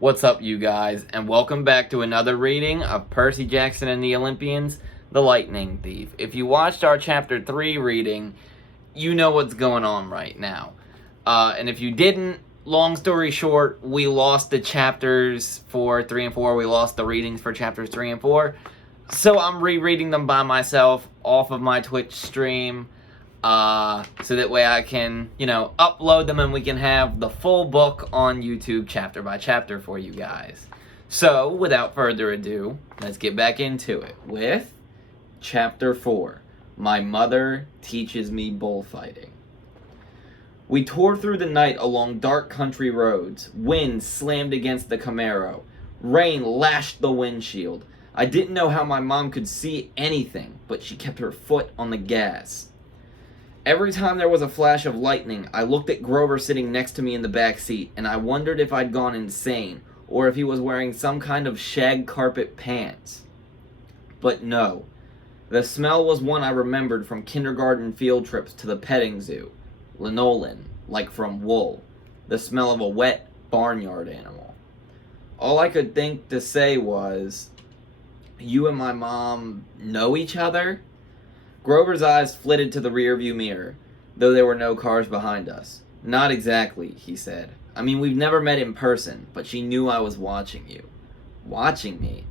What's up, you guys, and welcome back to another reading of Percy Jackson and the Olympians, The Lightning Thief. If you watched our Chapter 3 reading, you know what's going on right now. And if you didn't, long story short, we lost the chapters for 3 and 4. We lost the readings for chapters 3 and 4. So I'm rereading them by myself off of my Twitch stream. So that way I can, upload them and we can have the full book on YouTube chapter by chapter for you guys. So, without further ado, let's get back into it with Chapter 4, My Mother Teaches Me Bullfighting. We tore through the night along dark country roads. Wind slammed against the Camaro. Rain lashed the windshield. I didn't know how my mom could see anything, but she kept her foot on the gas. Every time there was a flash of lightning, I looked at Grover sitting next to me in the back seat, and I wondered if I'd gone insane, or if he was wearing some kind of shag carpet pants. But no. The smell was one I remembered from kindergarten field trips to the petting zoo. Linoleum, like from wool. The smell of a wet barnyard animal. All I could think to say was, "You and my mom know each other?" Grover's eyes flitted to the rearview mirror, though there were no cars behind us. "Not exactly," he said. "I mean, we've never met in person, but she knew I was watching you." "Watching me?"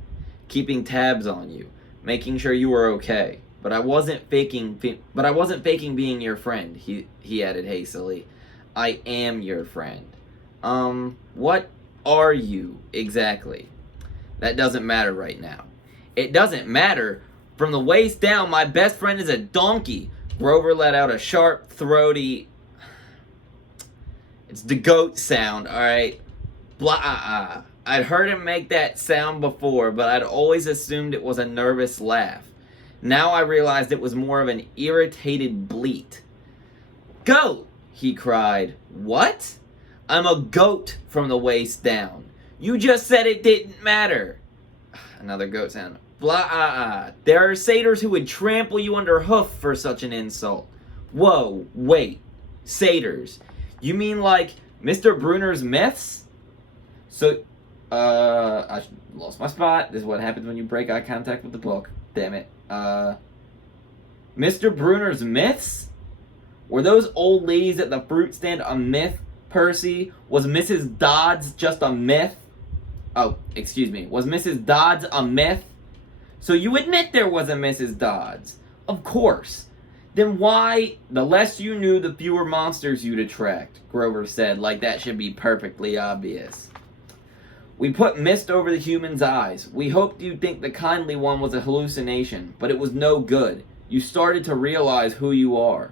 "Keeping tabs on you, making sure you were okay. But I wasn't faking being your friend," he added hastily. "I am your friend." What are you exactly?" "That doesn't matter right now." "It doesn't matter? From the waist down, my best friend is a donkey." Grover let out a sharp, throaty... It's the goat sound, alright? Blah. I'd heard him make that sound before, but I'd always assumed it was a nervous laugh. Now I realized it was more of an irritated bleat. "Goat!" he cried. "What?" "I'm a goat from the waist down." "You just said it didn't matter." Another goat sound. Blah. "There are satyrs who would trample you under hoof for such an insult." "Whoa, wait. Satyrs. You mean like Mr. Bruner's myths?" So, I lost my spot. This is what happens when you break eye contact with the book. Damn it. Mr. Bruner's myths? Were those old ladies at the fruit stand a myth, Percy? Was Mrs. Dodds just a myth? Oh, excuse me. Was Mrs. Dodds a myth? So you admit there was a Mrs. Dodds? Of course. Then why? "The less you knew, the fewer monsters you'd attract," Grover said, like that should be perfectly obvious. "We put mist over the human's eyes. We hoped you'd think the kindly one was a hallucination, but it was no good. You started to realize who you are."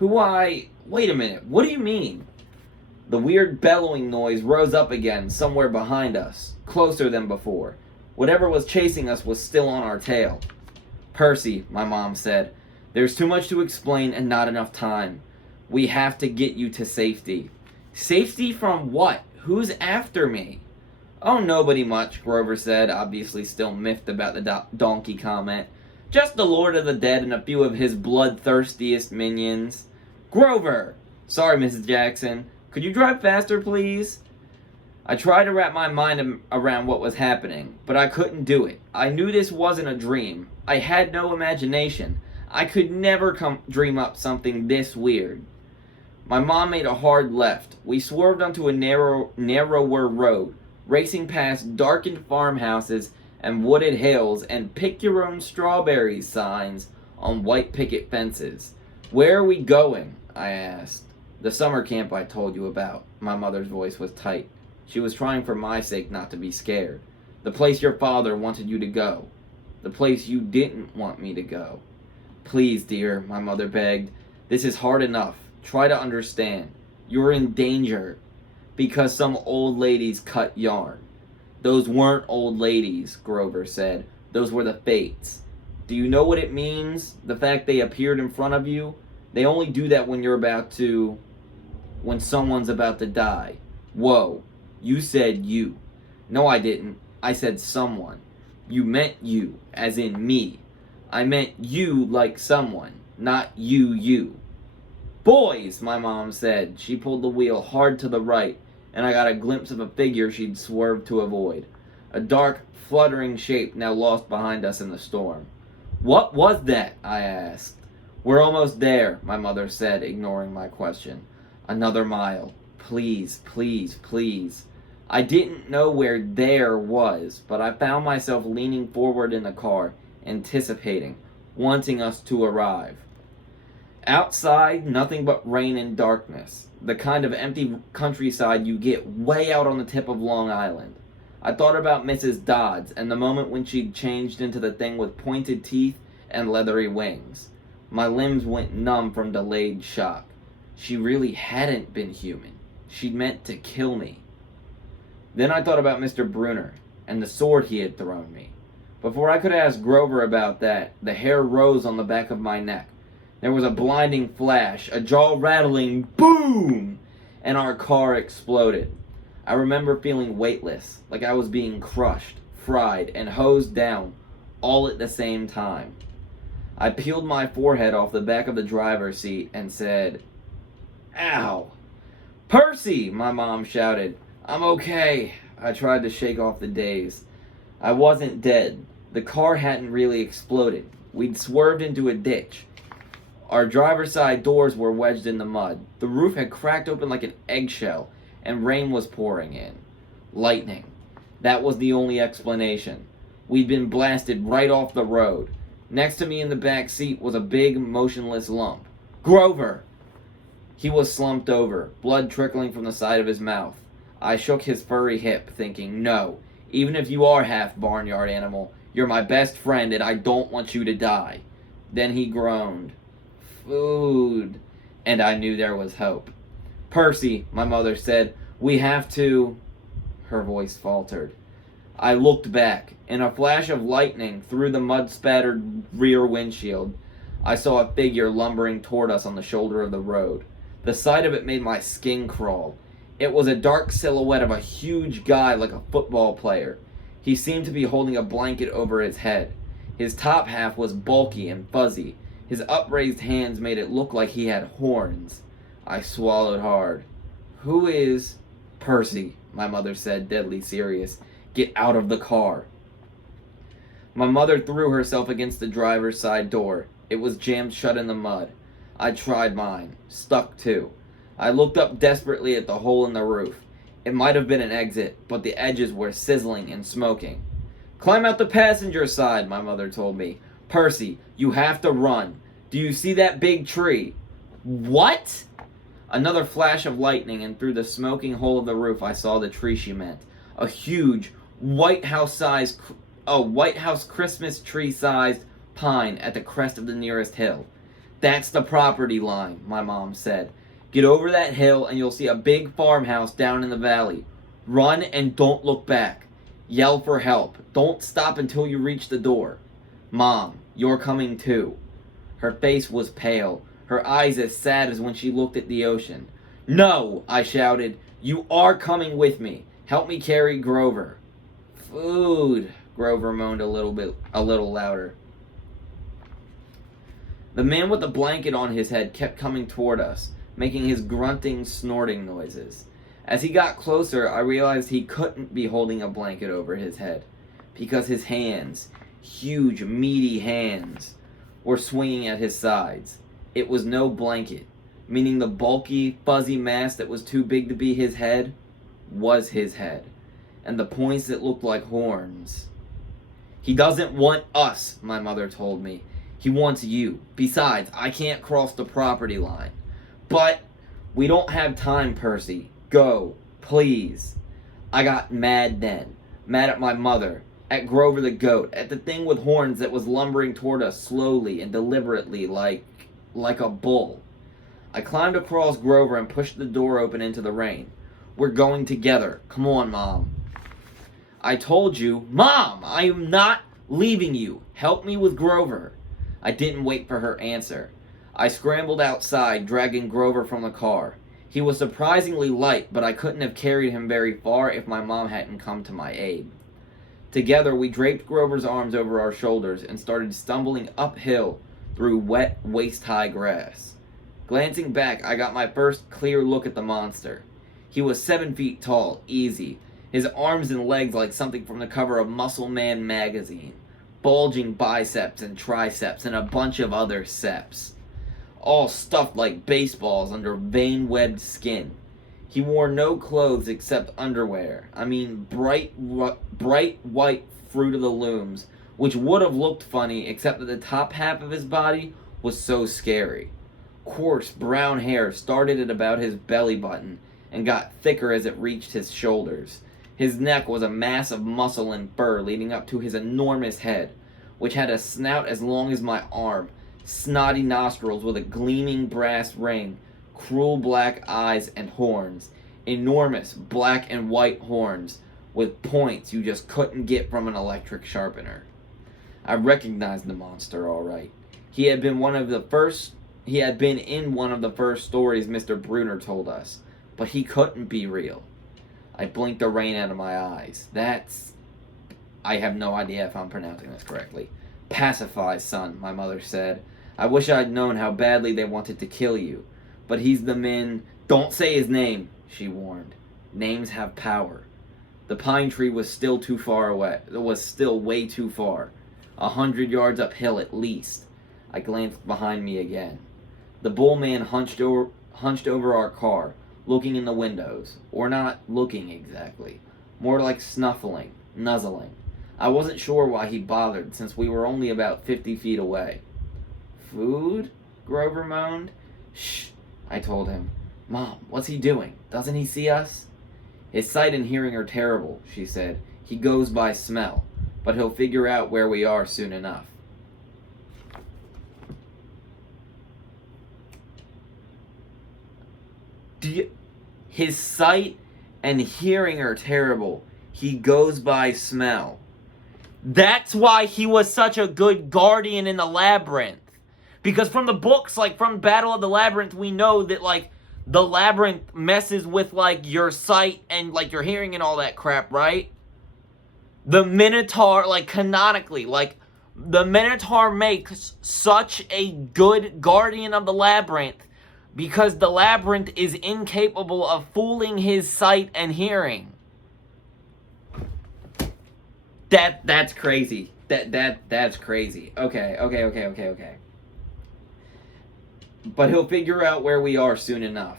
Wait a minute, what do you mean?" The weird bellowing noise rose up again somewhere behind us, closer than before. Whatever was chasing us was still on our tail. "Percy," my mom said, "there's too much to explain and not enough time. We have to get you to safety." "Safety from what? Who's after me?" "Oh, nobody much," Grover said, obviously still miffed about the donkey comment. "Just the Lord of the Dead and a few of his bloodthirstiest minions." "Grover!" "Sorry, Mrs. Jackson. Could you drive faster, please?" I tried to wrap my mind around what was happening, but I couldn't do it. I knew this wasn't a dream. I had no imagination. I could never dream up something this weird. My mom made a hard left. We swerved onto a narrower road, racing past darkened farmhouses and wooded hills and pick-your-own-strawberries signs on white picket fences. "Where are we going?" I asked. "The summer camp I told you about." My mother's voice was tight. She was trying for my sake not to be scared. "The place your father wanted you to go. The place you didn't want me to go." "Please, dear," my mother begged. "This is hard enough. Try to understand. You're in danger because some old ladies cut yarn." "Those weren't old ladies," Grover said. "Those were the fates. Do you know what it means? The fact they appeared in front of you? They only do that when when someone's about to die." "Whoa. You said you." "No, I didn't. I said someone." "You meant you, as in me." "I meant you like someone, not you. "Boys," my mom said. She pulled the wheel hard to the right. and I got a glimpse of a figure she'd swerved to avoid. A dark, fluttering shape now lost behind us in the storm. "What was that?" I asked. "We're almost there," my mother said, ignoring my question. "Another mile. Please, please, please." I didn't know where there was, but I found myself leaning forward in the car, anticipating, wanting us to arrive. Outside, nothing but rain and darkness, the kind of empty countryside you get way out on the tip of Long Island. I thought about Mrs. Dodds and the moment when she'd changed into the thing with pointed teeth and leathery wings. My limbs went numb from delayed shock. She really hadn't been human. She'd meant to kill me. Then I thought about Mr. Brunner and the sword he had thrown me. Before I could ask Grover about that, the hair rose on the back of my neck. There was a blinding flash, a jaw-rattling boom, and our car exploded. I remember feeling weightless, like I was being crushed, fried, and hosed down, all at the same time. I peeled my forehead off the back of the driver's seat and said, "Ow!" "Percy!" my mom shouted. "I'm okay." I tried to shake off the daze. I wasn't dead. The car hadn't really exploded. We'd swerved into a ditch. Our driver's side doors were wedged in the mud. The roof had cracked open like an eggshell, and rain was pouring in. Lightning. That was the only explanation. We'd been blasted right off the road. Next to me in the back seat was a big, motionless lump. "Grover!" He was slumped over, blood trickling from the side of his mouth. I shook his furry hip, thinking, "No, even if you are half barnyard animal, you're my best friend and I don't want you to die." Then he groaned. "Food." And I knew there was hope. "Percy," my mother said, "we have to..." Her voice faltered. I looked back. In a flash of lightning through the mud-spattered rear windshield, I saw a figure lumbering toward us on the shoulder of the road. The sight of it made my skin crawl. It was a dark silhouette of a huge guy like a football player. He seemed to be holding a blanket over his head. His top half was bulky and fuzzy. His upraised hands made it look like he had horns. I swallowed hard. "Who is..." "Percy," my mother said, deadly serious. "Get out of the car." My mother threw herself against the driver's side door. It was jammed shut in the mud. I tried mine. Stuck too. I looked up desperately at the hole in the roof. It might have been an exit, but the edges were sizzling and smoking. "Climb out the passenger side," my mother told me. "Percy, you have to run. Do you see that big tree?" "What?" Another flash of lightning, and through the smoking hole of the roof I saw the tree she meant. A huge, White House Christmas tree-sized pine at the crest of the nearest hill. "That's the property line," my mom said. "Get over that hill and you'll see a big farmhouse down in the valley. Run and don't look back. Yell for help. Don't stop until you reach the door. Mom, you're coming too." Her face was pale, her eyes as sad as when she looked at the ocean. "No," I shouted. "You are coming with me. Help me carry Grover." "Food," Grover moaned a little louder. The man with the blanket on his head kept coming toward us, making his grunting, snorting noises. As he got closer, I realized he couldn't be holding a blanket over his head, because his hands, huge, meaty hands, were swinging at his sides. It was no blanket, meaning the bulky, fuzzy mass that was too big to be his head was his head, and the points that looked like horns. "He doesn't want us," my mother told me. "He wants you. Besides, I can't cross the property line." "But..." "We don't have time, Percy. Go. Please." I got mad then. Mad at my mother. At Grover the goat. At the thing with horns that was lumbering toward us slowly and deliberately like a bull. I climbed across Grover and pushed the door open into the rain. "We're going together. Come on, Mom." "I told you..." "Mom, I am not leaving you. Help me with Grover." I didn't wait for her answer. I scrambled outside, dragging Grover from the car. He was surprisingly light, but I couldn't have carried him very far if my mom hadn't come to my aid. Together, we draped Grover's arms over our shoulders and started stumbling uphill through wet, waist-high grass. Glancing back, I got my first clear look at the monster. He was 7 feet tall, easy. His arms and legs like something from the cover of Muscle Man magazine. Bulging biceps and triceps and a bunch of other seps. All stuffed like baseballs under vein-webbed skin. He wore no clothes except underwear. I mean, bright white Fruit of the Looms, which would have looked funny except that the top half of his body was so scary. Coarse brown hair started at about his belly button and got thicker as it reached his shoulders. His neck was a mass of muscle and fur leading up to his enormous head, which had a snout as long as my arm, snotty nostrils with a gleaming brass ring, cruel black eyes and horns, enormous black and white horns with points you just couldn't get from an electric sharpener. I recognized the monster all right. He had been in one of the first stories Mr. Brunner told us, but he couldn't be real. I blinked the rain out of my eyes. I have no idea if I'm pronouncing this correctly. Pacify, son, my mother said. I wish I'd known how badly they wanted to kill you. But he's the man. Don't say his name, she warned. Names have power. The pine tree was still too far away. It was still way too far. 100 yards uphill at least. I glanced behind me again. The bull man hunched over our car, looking in the windows. Or not looking exactly. More like snuffling, nuzzling. I wasn't sure why he bothered, since we were only about 50 feet away. Food? Grover moaned. Shh, I told him. Mom, what's he doing? Doesn't he see us? His sight and hearing are terrible, she said. He goes by smell, but he'll figure out where we are soon enough. His sight and hearing are terrible. He goes by smell. That's why he was such a good guardian in the labyrinth. Because from the books, like from Battle of the Labyrinth, we know that like the labyrinth messes with like your sight and like your hearing and all that crap, right? The Minotaur, like canonically, like the Minotaur makes such a good guardian of the labyrinth because the labyrinth is incapable of fooling his sight and hearing. That's crazy. That's crazy. Okay. But he'll figure out where we are soon enough.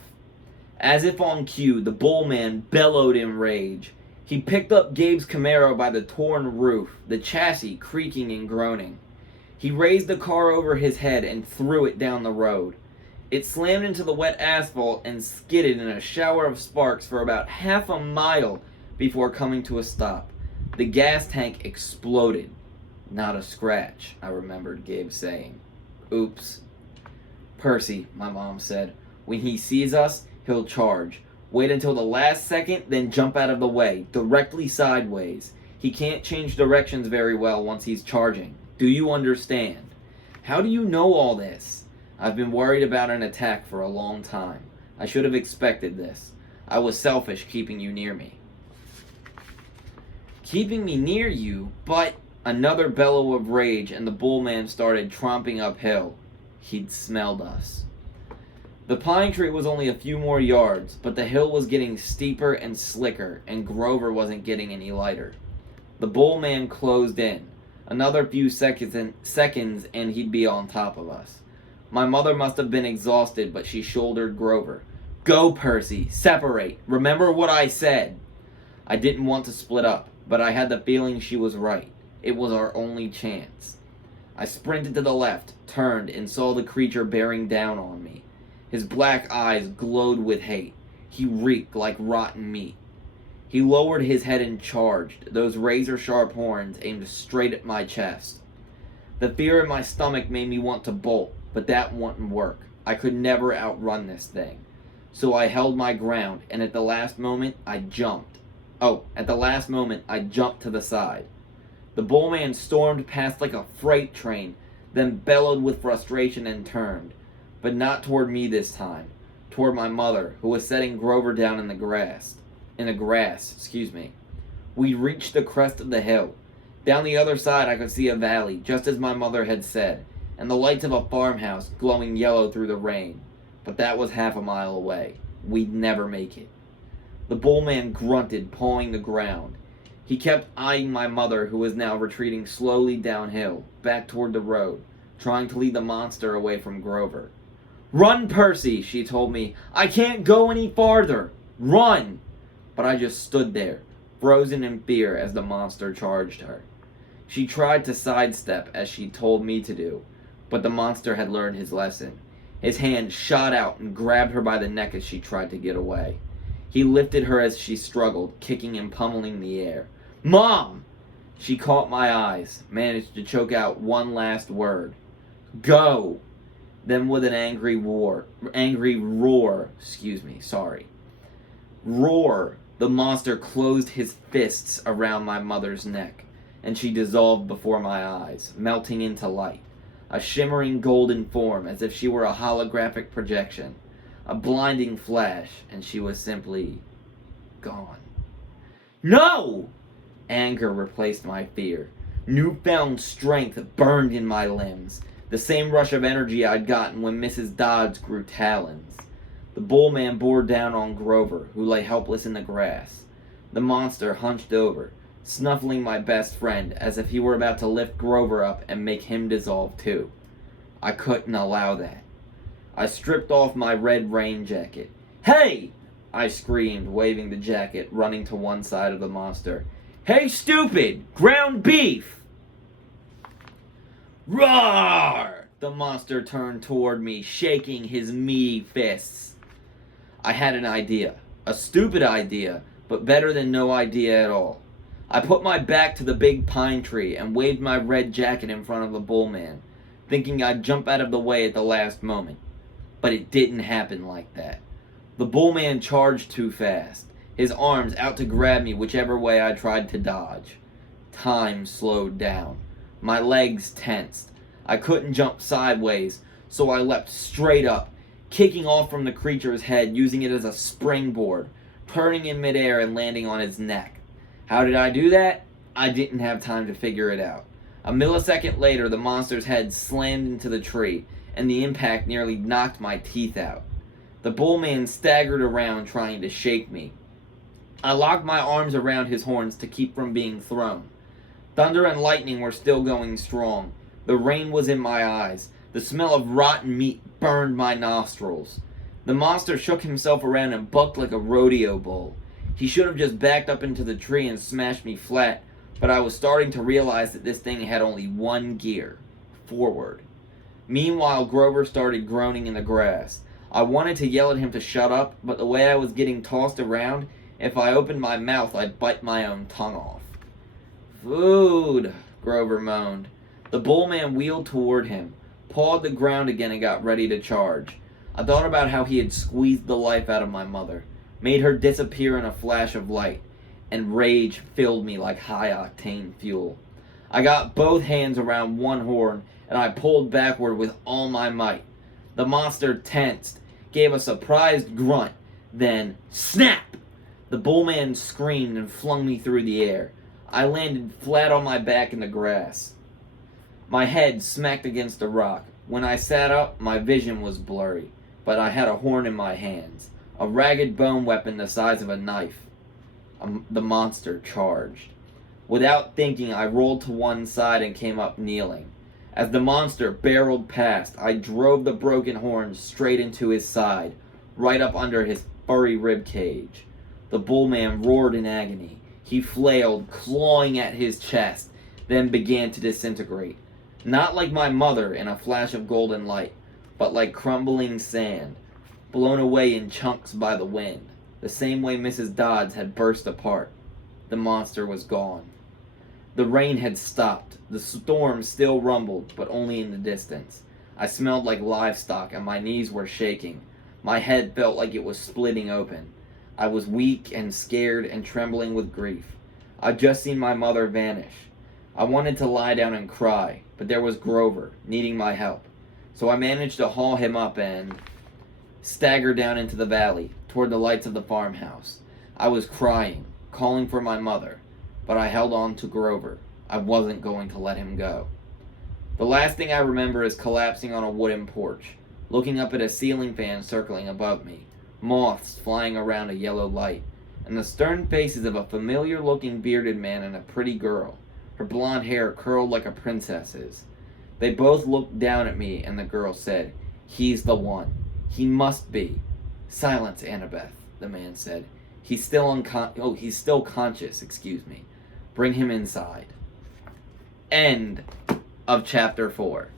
As if on cue, the bull man bellowed in rage. He picked up Gabe's Camaro by the torn roof, the chassis creaking and groaning. He raised the car over his head and threw it down the road. It slammed into the wet asphalt and skidded in a shower of sparks for about half a mile before coming to a stop. The gas tank exploded. Not a scratch, I remembered Gabe saying. Oops. Percy, my mom said. When he sees us, he'll charge. Wait until the last second, then jump out of the way, directly sideways. He can't change directions very well once he's charging. Do you understand? How do you know all this? I've been worried about an attack for a long time. I should have expected this. I was selfish keeping you near me. Keeping me near you? But... Another bellow of rage and the bullman started tromping uphill. He'd smelled us. The pine tree was only a few more yards, but the hill was getting steeper and slicker, and Grover wasn't getting any lighter. The bullman closed in. Another few seconds and he'd be on top of us. My mother must have been exhausted, but she shouldered Grover. Go, Percy, separate. Remember what I said. I didn't want to split up, but I had the feeling she was right. It was our only chance. I sprinted to the left, turned, and saw the creature bearing down on me. His black eyes glowed with hate. He reeked like rotten meat. He lowered his head and charged, those razor-sharp horns aimed straight at my chest. The fear in my stomach made me want to bolt, but that wouldn't work. I could never outrun this thing. So I held my ground, and at the last moment, I jumped. to the side. The bullman stormed past like a freight train, then bellowed with frustration and turned. But not toward me this time. Toward my mother, who was setting Grover down in the grass. We reached the crest of the hill. Down the other side I could see a valley, just as my mother had said, and the lights of a farmhouse glowing yellow through the rain. But that was half a mile away. We'd never make it. The bullman grunted, pawing the ground. He kept eyeing my mother, who was now retreating slowly downhill, back toward the road, trying to lead the monster away from Grover. "Run, Percy," she told me. "I can't go any farther. Run!" But I just stood there, frozen in fear as the monster charged her. She tried to sidestep as she told me to do, but the monster had learned his lesson. His hand shot out and grabbed her by the neck as she tried to get away. He lifted her as she struggled, kicking and pummeling the air. "Mom!" She caught my eyes, managed to choke out one last word. "Go!" Then with an angry roar, the monster closed his fists around my mother's neck, and she dissolved before my eyes, melting into light. A shimmering golden form, as if she were a holographic projection. A blinding flash, and she was simply gone. "No!" Anger replaced my fear. Newfound strength burned in my limbs, the same rush of energy I'd gotten when Mrs. Dodds grew talons. The bullman bore down on Grover, who lay helpless in the grass. The monster hunched over, snuffling my best friend as if he were about to lift Grover up and make him dissolve too. I couldn't allow that. I stripped off my red rain jacket. "Hey!" I screamed, waving the jacket, running to one side of the monster. "Hey, stupid! Ground beef!" "Roar!" The monster turned toward me, shaking his meaty fists. I had an idea. A stupid idea, but better than no idea at all. I put my back to the big pine tree and waved my red jacket in front of the bullman, thinking I'd jump out of the way at the last moment. But it didn't happen like that. The bullman charged too fast, his arms out to grab me whichever way I tried to dodge. Time slowed down. My legs tensed. I couldn't jump sideways, so I leapt straight up, kicking off from the creature's head, using it as a springboard, turning in midair and landing on his neck. How did I do that? I didn't have time to figure it out. A millisecond later, the monster's head slammed into the tree, and the impact nearly knocked my teeth out. The bullman staggered around trying to shake me. I locked my arms around his horns to keep from being thrown. Thunder and lightning were still going strong. The rain was in my eyes. The smell of rotten meat burned my nostrils. The monster shook himself around and bucked like a rodeo bull. He should have just backed up into the tree and smashed me flat, but I was starting to realize that this thing had only one gear: forward. Meanwhile, Grover started groaning in the grass. I wanted to yell at him to shut up, but the way I was getting tossed around, if I opened my mouth, I'd bite my own tongue off. "Food," Grover moaned. The bullman wheeled toward him, pawed the ground again, and got ready to charge. I thought about how he had squeezed the life out of my mother, made her disappear in a flash of light, and rage filled me like high-octane fuel. I got both hands around one horn, and I pulled backward with all my might. The monster tensed, gave a surprised grunt, then snap! The bullman screamed and flung me through the air. I landed flat on my back in the grass. My head smacked against a rock. When I sat up, my vision was blurry, but I had a horn in my hands, a ragged bone weapon the size of a knife. The monster charged. Without thinking, I rolled to one side and came up kneeling. As the monster barreled past, I drove the broken horn straight into his side, right up under his furry rib cage. The bullman roared in agony. He flailed, clawing at his chest, then began to disintegrate. Not like my mother in a flash of golden light, but like crumbling sand, blown away in chunks by the wind, the same way Mrs. Dodds had burst apart. The monster was gone. The rain had stopped. The storm still rumbled, but only in the distance. I smelled like livestock, and my knees were shaking. My head felt like it was splitting open. I was weak and scared and trembling with grief. I'd just seen my mother vanish. I wanted to lie down and cry, but there was Grover, needing my help. So I managed to haul him up and stagger down into the valley, toward the lights of the farmhouse. I was crying, calling for my mother, but I held on to Grover. I wasn't going to let him go. The last thing I remember is collapsing on a wooden porch, looking up at a ceiling fan circling above me, moths flying around a yellow light, and the stern faces of a familiar-looking bearded man and a pretty girl, her blonde hair curled like a princess's. They both looked down at me, and the girl said, "He's the one. He must be." "Silence, Annabeth," the man said. He's still conscious, excuse me. Bring him inside." End of chapter 4.